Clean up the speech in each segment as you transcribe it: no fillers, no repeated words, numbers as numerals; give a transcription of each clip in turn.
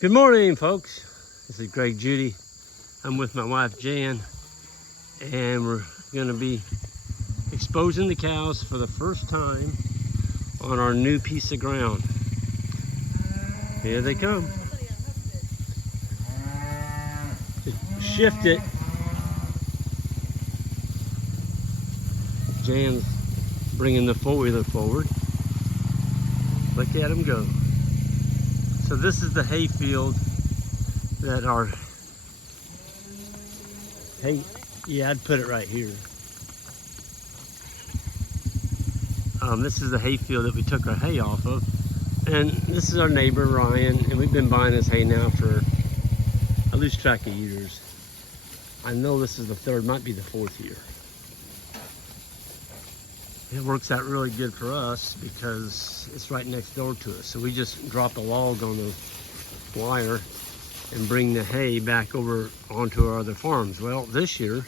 Good morning, folks. This is Greg Judy. I'm with my wife Jan, and we're going to be exposing the cows for the first time on our new piece of ground. Here they come. Just shift it. Jan's bringing the four-wheeler forward. Look at them go. So this is the hay field that our hay, yeah, I'd put it right here. This is the hay field that we took our hay off of. And this is our neighbor, Ryan, and we've been buying his hay now for, I lose track of years. I know this is the third, might be the fourth year. It works out really good for us because it's right next door to us. So we just drop a log on the wire and bring the hay back over onto our other farms. Well, this year,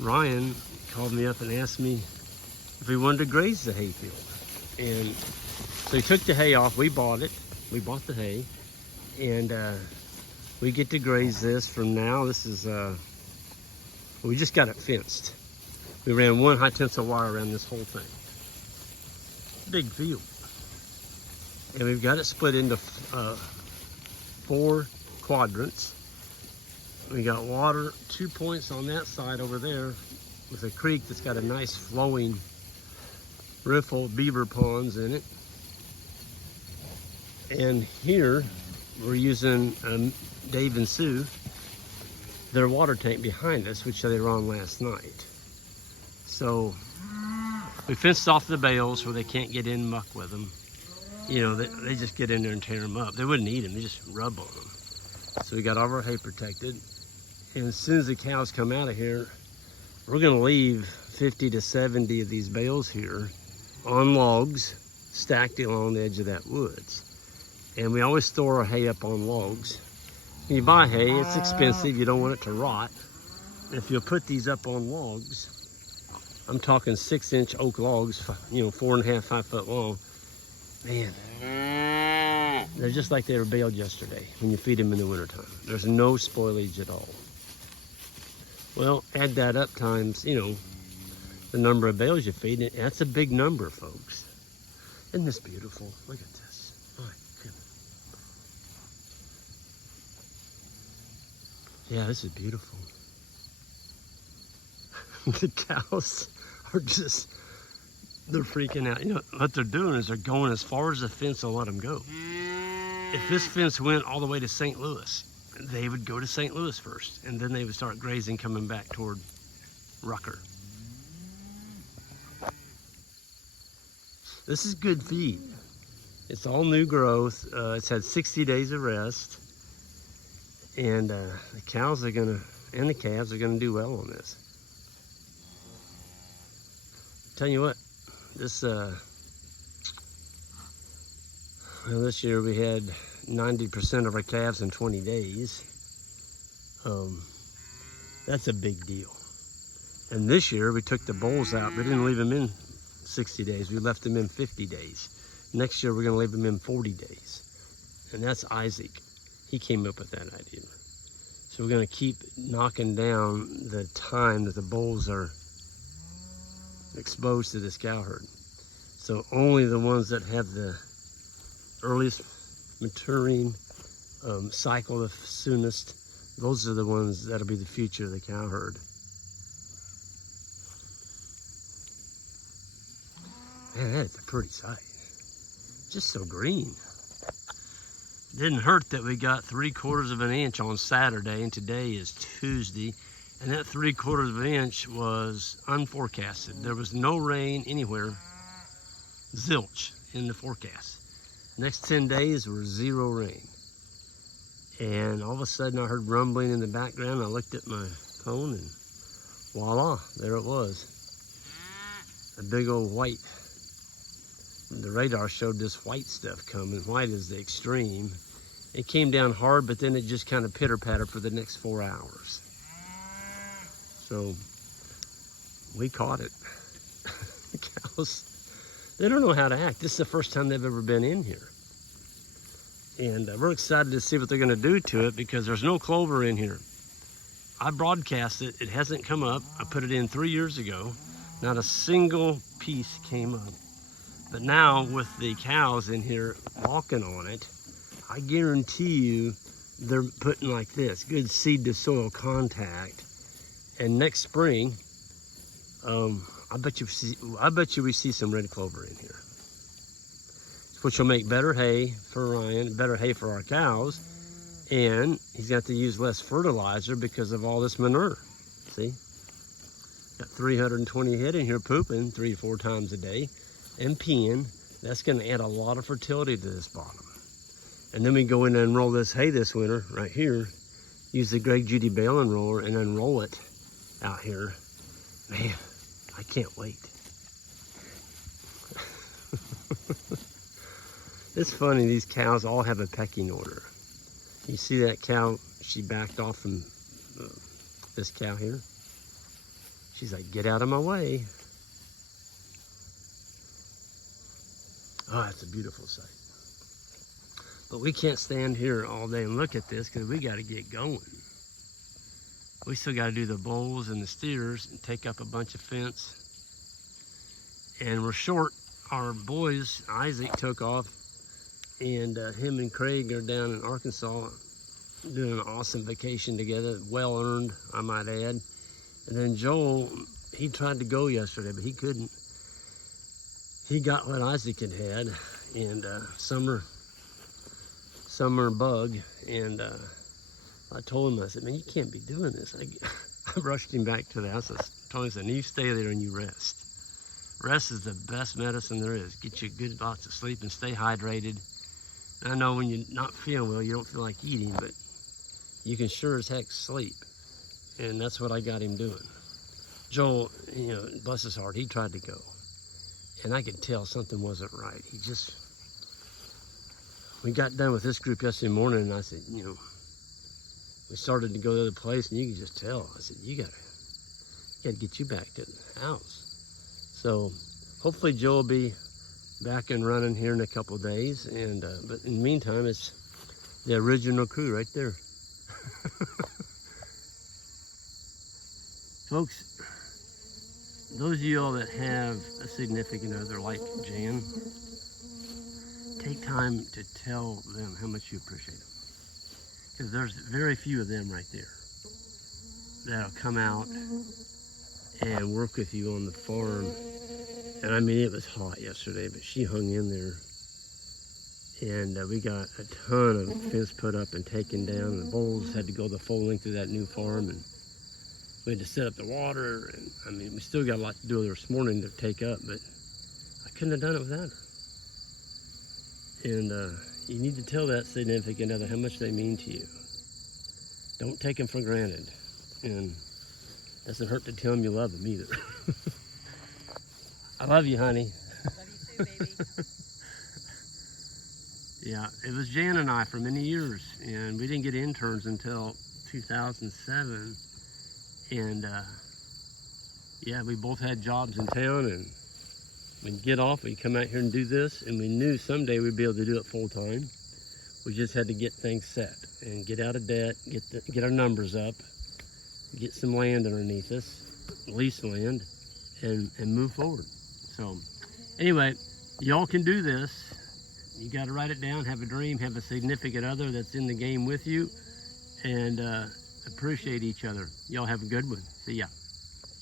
Ryan called me up and asked me if we wanted to graze the hay field. And so he took the hay off, we bought it. We bought the hay, and we get to graze this from now. This is, we just got it fenced. We ran one high tensile wire around this whole thing. Big field. And we've got it split into 4 quadrants. We got water, 2 points on that side over there with a creek that's got a nice flowing riffle beaver ponds in it. And here we're using Dave and Sue, their water tank behind us, which they were on last night. So we fenced off the bales where they can't get in muck with them. You know, they just get in there and tear them up. They wouldn't eat them, they just rub on them. So we got all of our hay protected. And as soon as the cows come out of here, we're gonna leave 50 to 70 of these bales here on logs stacked along the edge of that woods. And we always store our hay up on logs. When you buy hay, it's expensive, you don't want it to rot. If you'll put these up on logs, I'm talking 6-inch oak logs, you know, 4.5, 5 foot long. Man, they're just like they were baled yesterday when you feed them in the wintertime. There's no spoilage at all. Well, add that up times, you know, the number of bales you feed, and that's a big number, folks. Isn't this beautiful? Look at this. My goodness. Yeah, this is beautiful. The cows are just, they're freaking out. You know, what they're doing is they're going as far as the fence will let them go. If this fence went all the way to St. Louis, they would go to St. Louis first, and then they would start grazing coming back toward Rucker. This is good feed. It's all new growth. It's had 60 days of rest, and the cows are gonna, and the calves are gonna do well on this. Tell you what, this year we had 90% of our calves in 20 days. That's a big deal. And this year we took the bulls out. We didn't leave them in 60 days. We left them in 50 days. Next year we're gonna leave them in 40 days. And that's Isaac. He came up with that idea. So we're gonna keep knocking down the time that the bulls are exposed to this cow herd. So only the ones that have the earliest maturing cycle, the soonest, those are the ones that'll be the future of the cow herd. Man, that's a pretty sight. Just so green. Didn't hurt that we got 3/4 of an inch on Saturday, and today is Tuesday. And that 3/4 of an inch was unforecasted. There was no rain anywhere, zilch in the forecast. Next 10 days were 0 rain. And all of a sudden I heard rumbling in the background. I looked at my phone and voila, there it was. A big old white. The radar showed this white stuff coming. White is the extreme. It came down hard, but then it just kind of pitter-pattered for the next 4 hours. So we caught it. The cows, they don't know how to act. This is the first time they've ever been in here. And we're excited to see what they're going to do to it because there's no clover in here. I broadcast it. It hasn't come up. I put it in 3 years ago. Not a single piece came up. But now with the cows in here walking on it, I guarantee you they're putting like this, good seed to soil contact. And next spring, I bet you we see some red clover in here, which will make better hay for Ryan, better hay for our cows, and he's got to use less fertilizer because of all this manure. See, got 320 head in here pooping 3 to 4 times a day and peeing. That's going to add a lot of fertility to this bottom. And then we go in and roll this hay this winter right here, use the Greg Judy baling roller and unroll it out here. Man, I can't wait. It's funny, these cows all have a pecking order. You see that cow, she backed off from this cow here. She's like, get out of my way. Oh, it's a beautiful sight. But we can't stand here all day and look at this because we got to get going. We still got to do the bulls and the steers and take up a bunch of fence. And we're short. Our boys, Isaac took off, and him and Craig are down in Arkansas doing an awesome vacation together, well earned, I might add. And then Joel, he tried to go yesterday, but he couldn't. He got what Isaac had, and summer bug, and I told him, I said, man, you can't be doing this. I rushed him back to the house. I told him, I said, you stay there and you rest. Rest is the best medicine there is. Get you good lots of sleep and stay hydrated. And I know when you're not feeling well, you don't feel like eating, but you can sure as heck sleep. And that's what I got him doing. Joel, you know, bless his heart, he tried to go. And I could tell something wasn't right. We got done with this group yesterday morning, and I said, you know, we started to go to the other place, and you can just tell. I said, you gotta get you back to the house. So hopefully Joe will be back and running here in a couple of days. And but in the meantime, it's the original crew right there. Folks, those of you all that have a significant other like Jan, take time to tell them how much you appreciate them. Because there's very few of them right there that'll come out and work with you on the farm. And I mean, it was hot yesterday, but she hung in there. And we got a ton of fence put up and taken down. And the bulls had to go the full length of that new farm, and we had to set up the water. And I mean, we still got a lot to do this morning to take up, but I couldn't have done it without her. And you need to tell that significant other how much they mean to you. Don't take them for granted. And it doesn't hurt to tell them you love them either. I love you, honey. Love you too, baby. Yeah, it was Jan and I for many years, and we didn't get interns until 2007. And yeah, we both had jobs in town, and we'd get off, we'd come out here and do this, and we knew someday we'd be able to do it full time. We just had to get things set and get out of debt, get our numbers up, get some land underneath us, lease land, and move forward. So anyway, y'all can do this. You got to write it down, have a dream, have a significant other that's in the game with you, and appreciate each other. Y'all have a good one. See ya.